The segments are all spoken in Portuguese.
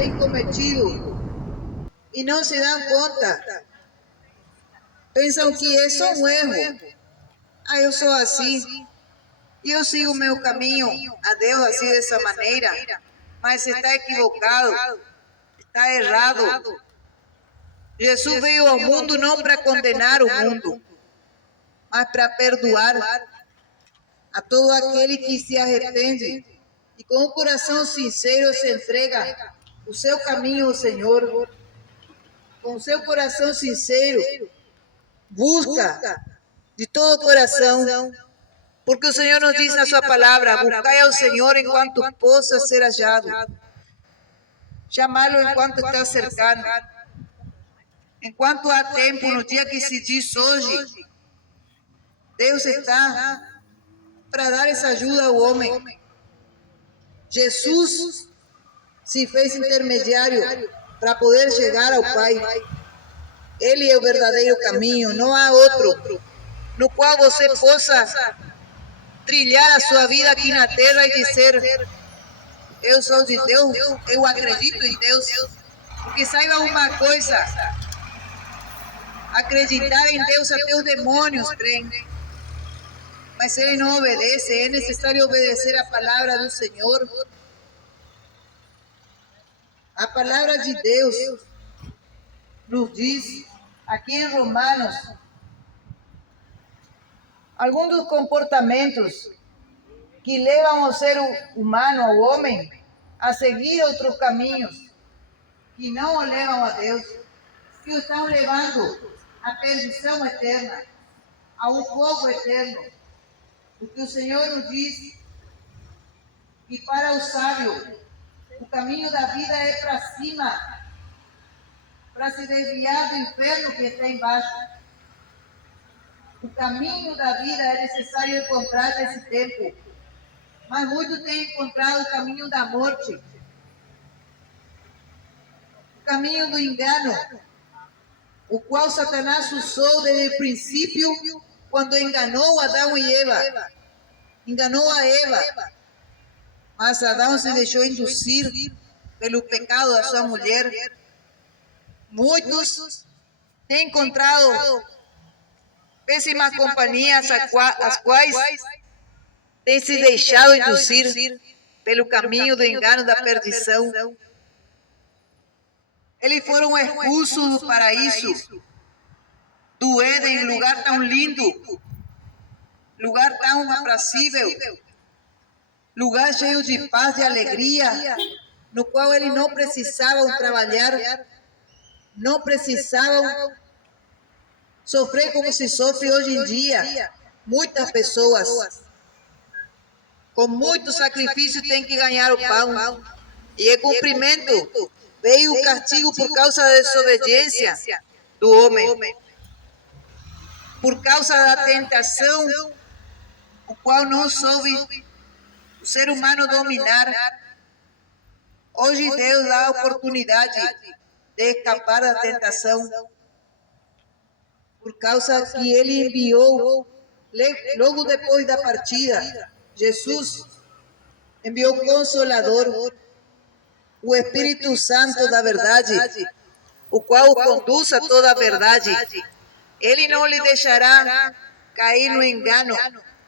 têm cometido e não se dão conta. Pensam que é só um erro. Ah, eu sou assim. E eu sigo o meu caminho a Deus assim dessa maneira. Mas está equivocado. Está errado. Jesus veio ao mundo não para condenar o mundo, mas para perdoar a todo aquele que se arrepende e com um coração sincero se entrega o seu caminho ao Senhor. Com o seu coração sincero, busca de todo o coração, porque o Senhor nos diz na sua palavra: buscai ao Senhor enquanto possa ser hallado, chamá-lo enquanto está cercano, enquanto há tempo. No dia que se diz hoje, Deus está para dar essa ajuda ao homem. Jesus se fez intermediário para poder chegar ao Pai. Ele é o verdadeiro caminho, não há outro no qual você possa trilhar a sua vida aqui na terra e dizer: eu sou de Deus, eu acredito em Deus. Porque saiba uma coisa: acreditar em Deus até os demônios creem. Mas ele não obedece, é necessário obedecer a palavra do Senhor. A palavra de Deus nos diz aqui em Romanos alguns dos comportamentos que levam ao ser humano, ao homem, a seguir outros caminhos que não o levam a Deus, que o estão levando à perdição eterna, a um fogo eterno. Porque o Senhor nos diz que para o sábio o caminho da vida é para cima, para se desviar do inferno que está embaixo. O caminho da vida é necessário encontrar nesse tempo, mas muitos têm encontrado o caminho da morte, o caminho do engano, o qual Satanás usou desde o princípio, quando enganou Adão e Eva. Enganou a Eva, mas Adão se deixou induzir pelo pecado da sua mulher. Muitos têm encontrado péssimas companhias, as quais têm se deixado induzir pelo caminho do engano, da perdição. Eles foram expulsos do paraíso, do Éden, lugar tão lindo, lugar tão aprazível, lugar cheio de paz e alegria, no qual eles não precisavam trabalhar, não precisavam sofrer como se sofre hoje em dia. Muitas pessoas, com muito sacrifício, têm que ganhar o pão. E em cumprimento, veio o castigo por causa da desobediência do homem, por causa da tentação, o qual não soube o ser humano dominar. Hoje Deus dá a oportunidade de escapar da tentação, por causa que Ele enviou, logo depois da partida, Jesus enviou o Consolador, o Espírito Santo da verdade, o qual o conduz a toda a verdade. Ele não lhe deixará cair no engano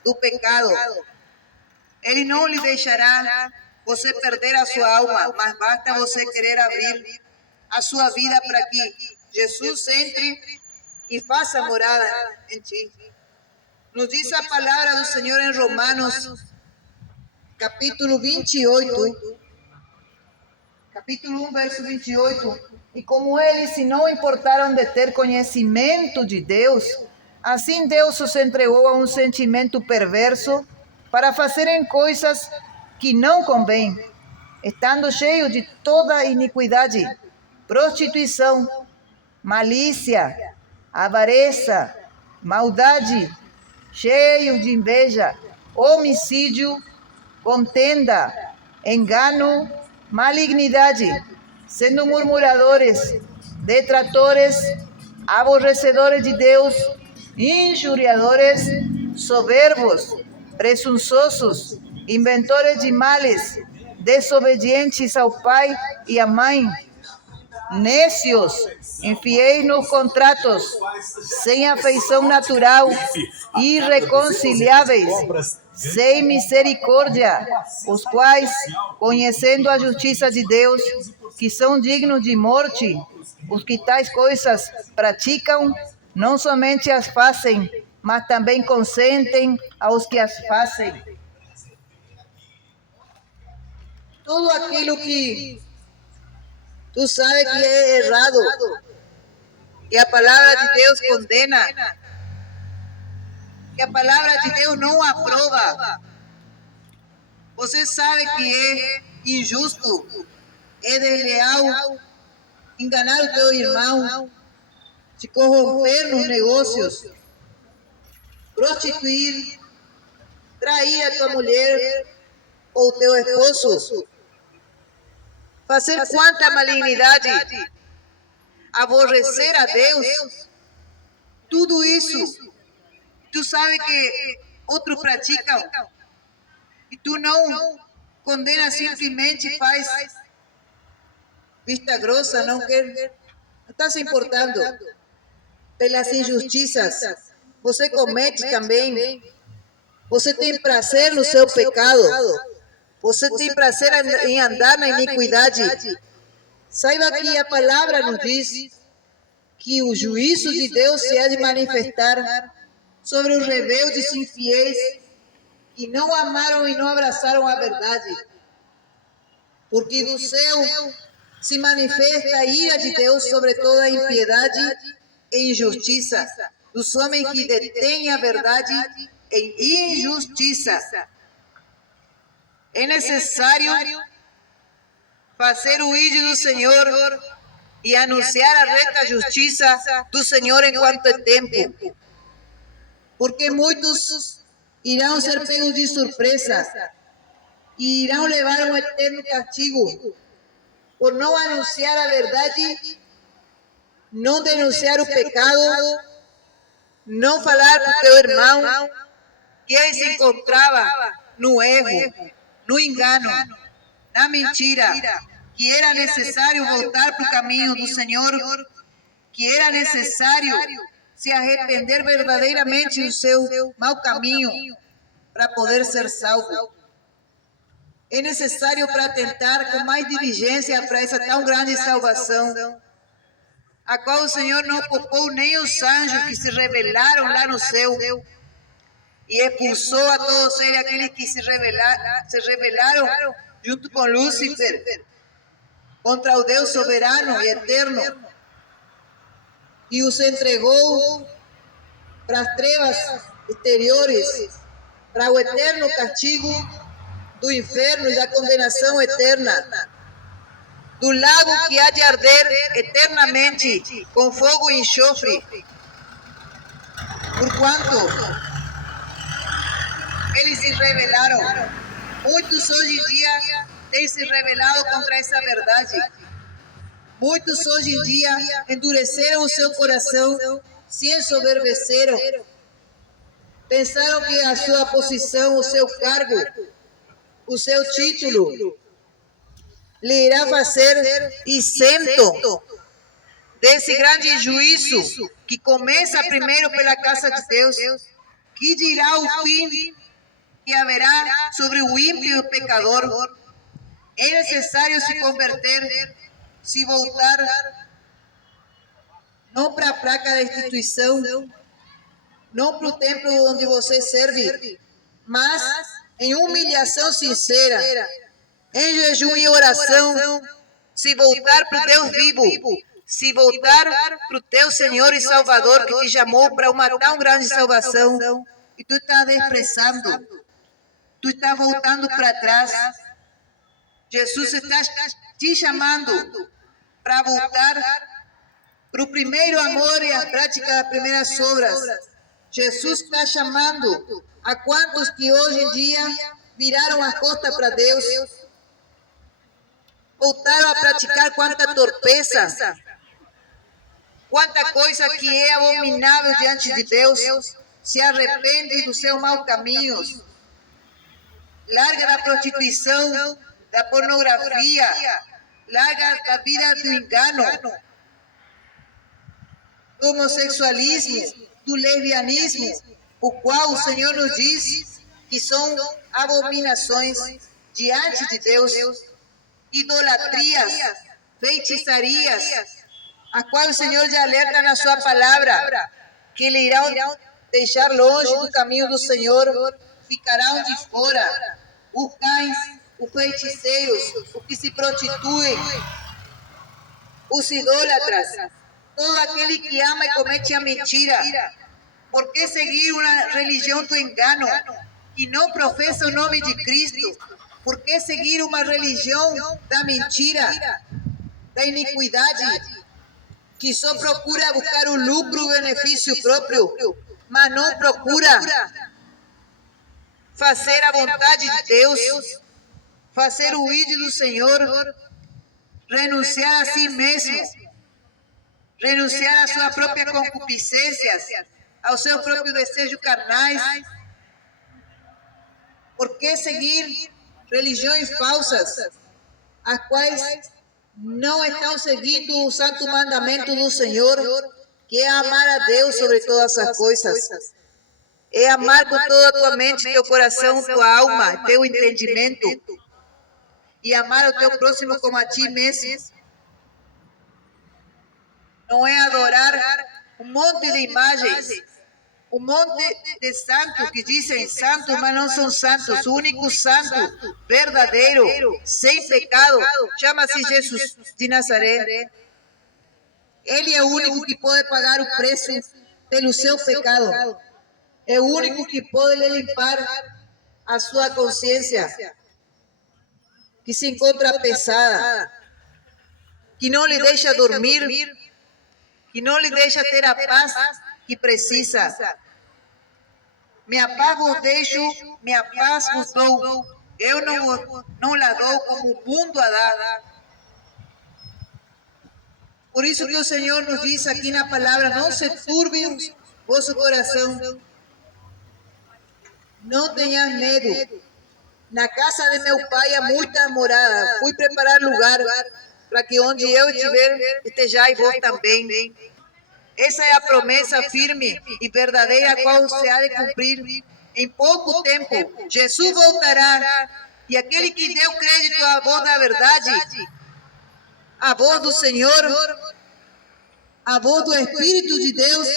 do pecado. Ele não lhe deixará você perder a sua alma, mas basta você querer abrir a sua vida para que Jesus entre e faça morada em ti. Nos diz a palavra do Senhor em Romanos, capítulo 28, capítulo 1, verso 28. E como eles se não importaram de ter conhecimento de Deus, assim Deus os entregou a um sentimento perverso para fazerem coisas que não convêm, estando cheios de toda iniquidade, prostituição, malícia, avareza, maldade, cheios de inveja, homicídio, contenda, engano, malignidade, sendo murmuradores, detratores, aborrecedores de Deus, injuriadores, soberbos, presunçosos, inventores de males, desobedientes ao pai e à mãe, nécios, infiéis nos contratos, sem afeição natural, irreconciliáveis, sem misericórdia, os quais, conhecendo a justiça de Deus, que são dignos de morte, os que tais coisas praticam, não somente as fazem, mas também consentem aos que as fazem. Tudo aquilo que tu sabes que é errado, que a palavra de Deus condena, que a palavra de Deus não aprova. Você sabe que é injusto, é desleal enganar o teu irmão, se corromper nos negócios, prostituir, trair a tua mulher ou teu esposo, fazer quanta malignidade, aborrecer a Deus, tudo isso, tu sabe que outros praticam, e tu não condena, simplesmente faz vista grossa, não está se importando pelas injustiças. Você comete também, você tem prazer no seu pecado, você tem prazer em andar na iniquidade. Saiba que a palavra nos diz que o juízo de Deus se há de manifestar sobre os rebeldes infiéis que não amaram e não abraçaram a verdade. Porque do céu se manifesta a ira de Deus sobre toda impiedade e injustiça dos homens que detêm a verdade em injustiça. É necessário fazer o ídolo do Senhor e anunciar a reta justiça do Senhor enquanto é tempo. Porque muitos irão ser pegos de surpresa e irão levar um eterno castigo por não anunciar a verdade, não denunciar o pecado, não falar para o teu irmão que ele se encontrava no erro, no engano, na mentira, que era necessário voltar para o caminho do Senhor, que era necessário se arrepender verdadeiramente do seu mau caminho para poder ser salvo. É necessário para tentar com mais diligência para essa tão grande salvação, a qual o Senhor não poupou nem os anjos que se rebelaram lá no céu, e expulsou a todos eles, aqueles que se rebelaram junto com Lúcifer, contra o Deus soberano e eterno, e os entregou para as trevas exteriores, para o eterno castigo do inferno e da condenação eterna, do lago que há de arder eternamente com fogo e enxofre, porquanto eles se rebelaram. Muitos hoje em dia têm se rebelado contra essa verdade. Muitos hoje em dia endureceram o seu coração, se ensoberbeceram. Pensaram que a sua posição, o seu cargo, o seu título, lhe irá fazer isento desse grande juízo que começa primeiro pela casa de Deus, que dirá o fim que haverá sobre o ímpio e o pecador. É necessário se converter, se voltar, não para a placa da instituição, não para o templo onde você serve, mas em humilhação sincera, em jejum e oração, se voltar para o Deus vivo, se voltar para o teu Senhor e Salvador que te chamou para uma tão grande salvação, e tu estás desprezando, tu estás voltando para trás. Jesus está te chamando para voltar para o primeiro amor e a prática das primeiras obras. Jesus está chamando a quantos que hoje em dia viraram a costa para Deus, voltaram a praticar quanta torpeza, quanta coisa que é abominável diante de Deus. Se arrepende dos seus maus caminhos, larga da prostituição, da pornografia, larga da vida do engano, do homossexualismo, do lesbianismo, o qual o Senhor nos diz que são abominações diante de Deus, idolatrias, feitiçarias, a qual o Senhor já alerta na sua palavra, que ele irá deixar longe do caminho do Senhor, ficarão de fora os cães, os feiticeiros, os que se prostituem, os idólatras, todo aquele que ama e comete a mentira. Por que seguir uma religião do engano que não professa o nome de Cristo? Por que seguir uma religião da mentira, da iniquidade, que só procura buscar o lucro, o benefício próprio, mas não procura fazer a vontade de Deus, fazer o ídolo do Senhor, renunciar a si mesmo, renunciar à sua própria concupiscência, ao seu próprio desejo carnais? Por que seguir religiões falsas, as quais não estão seguindo o santo mandamento do Senhor, que é amar a Deus sobre todas as coisas? É amar com toda a tua mente, teu coração, tua alma, teu entendimento, e amar o teu próximo como a ti mesmo. Não é adorar um monte de imagens, um monte de santos que dizem santos, mas não são santos. O único santo verdadeiro, sem pecado, chama-se Jesus de Nazaré. Ele é o único que pode pagar o preço pelo seu pecado. É o único que pode lhe limpar a sua consciência, que se encontra pesada, que não lhe deixa dormir, que não lhe deixa ter a paz que precisa. Minha paz vos deixo, minha paz vos dou. Eu não la dou como o mundo a dá. Por isso que o Senhor nos diz aqui na palavra: não se turbe o vosso coração, não tenhas medo. Na casa de meu pai há muitas moradas. Fui preparar lugar para que onde eu estiver, estejais vós também. Essa é a promessa firme e verdadeira, a qual se há de cumprir em pouco tempo. Jesus voltará, e aquele que deu crédito à voz da verdade, à voz do Senhor, à voz do Espírito de Deus,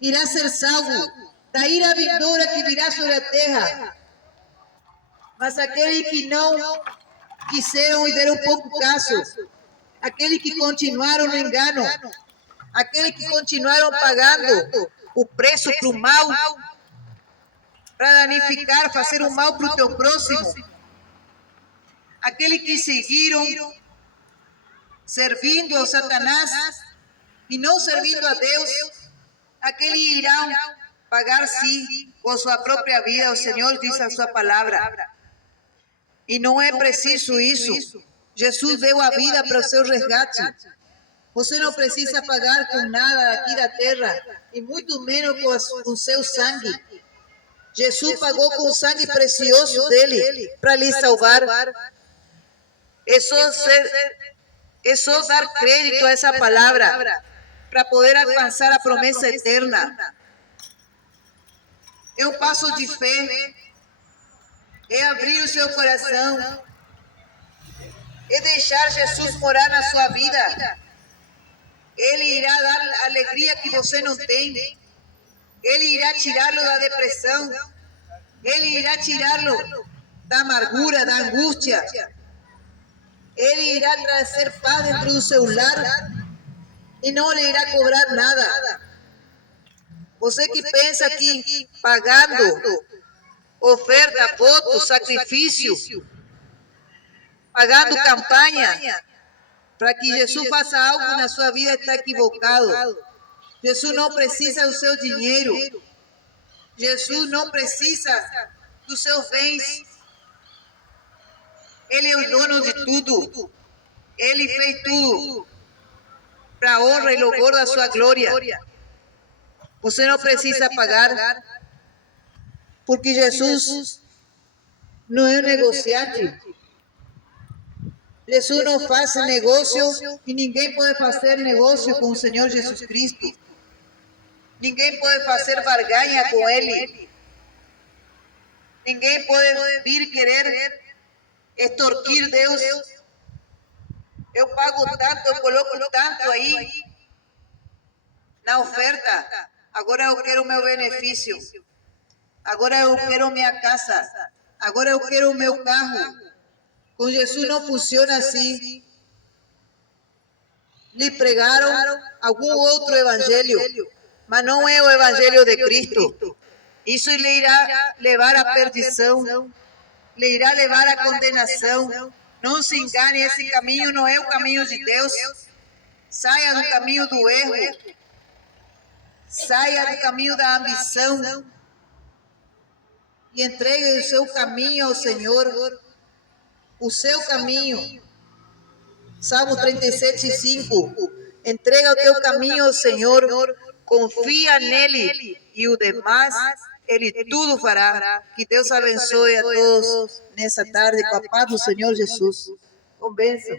irá ser salvo da ira vindoura que virá sobre a terra. Mas aquele que não quiseram e deram pouco caso, aquele que continuaram no engano, aquele que continuaram pagando o preço para o mal, para danificar, fazer o mal para o teu próximo, aquele que seguiram servindo ao Satanás e não servindo a Deus, aquele irá pagar sim com sua própria vida. O Senhor diz a sua palavra. E não é preciso isso. Jesus deu a vida para o seu resgate. Você não precisa pagar com nada aqui da terra, e muito menos com o seu sangue. Jesus pagou com o sangue precioso dele para lhe salvar. É só dar crédito a essa palavra para poder alcançar a promessa eterna. É um passo de fé, é abrir o seu coração, é deixar Jesus morar na sua vida. Ele irá dar alegria que você não tem. Ele irá tirá-lo da depressão. Ele irá tirá-lo da amargura, da angústia. Ele irá trazer paz dentro do seu lar e não lhe irá cobrar nada. Você que pensa que pagando oferta, voto, sacrifício, pagando campanha para que Jesus faça algo na sua vida, está equivocado. Jesus não precisa do seu dinheiro. Jesus não precisa dos seus bens. Ele é o dono de tudo. Ele fez tudo para a honra e louvor da sua glória. Você não precisa pagar, porque Jesus não é um negociante. Jesus não faz negócio e ninguém pode fazer negócio com o Senhor Jesus Cristo. Ninguém pode fazer barganha com Ele. Ninguém pode vir querer extorquir Deus. Eu pago tanto, eu coloco tanto aí na oferta. Agora eu quero o meu benefício. Agora eu quero minha casa. Agora eu quero o meu carro. Com Jesus não funciona assim. Lhe pregaram algum outro evangelho, mas não é o evangelho de Cristo. Isso lhe irá levar à perdição, lhe irá levar à condenação. Não se engane, esse caminho não é o caminho de Deus. Saia do caminho do erro. Saia do caminho da ambição. E entregue o seu caminho ao Senhor. O seu caminho. Salmo 37:5. Entrega o teu caminho ao Senhor, confia nele e o demais ele tudo fará. Que Deus abençoe a todos nessa tarde com a paz do Senhor Jesus. Um beijo.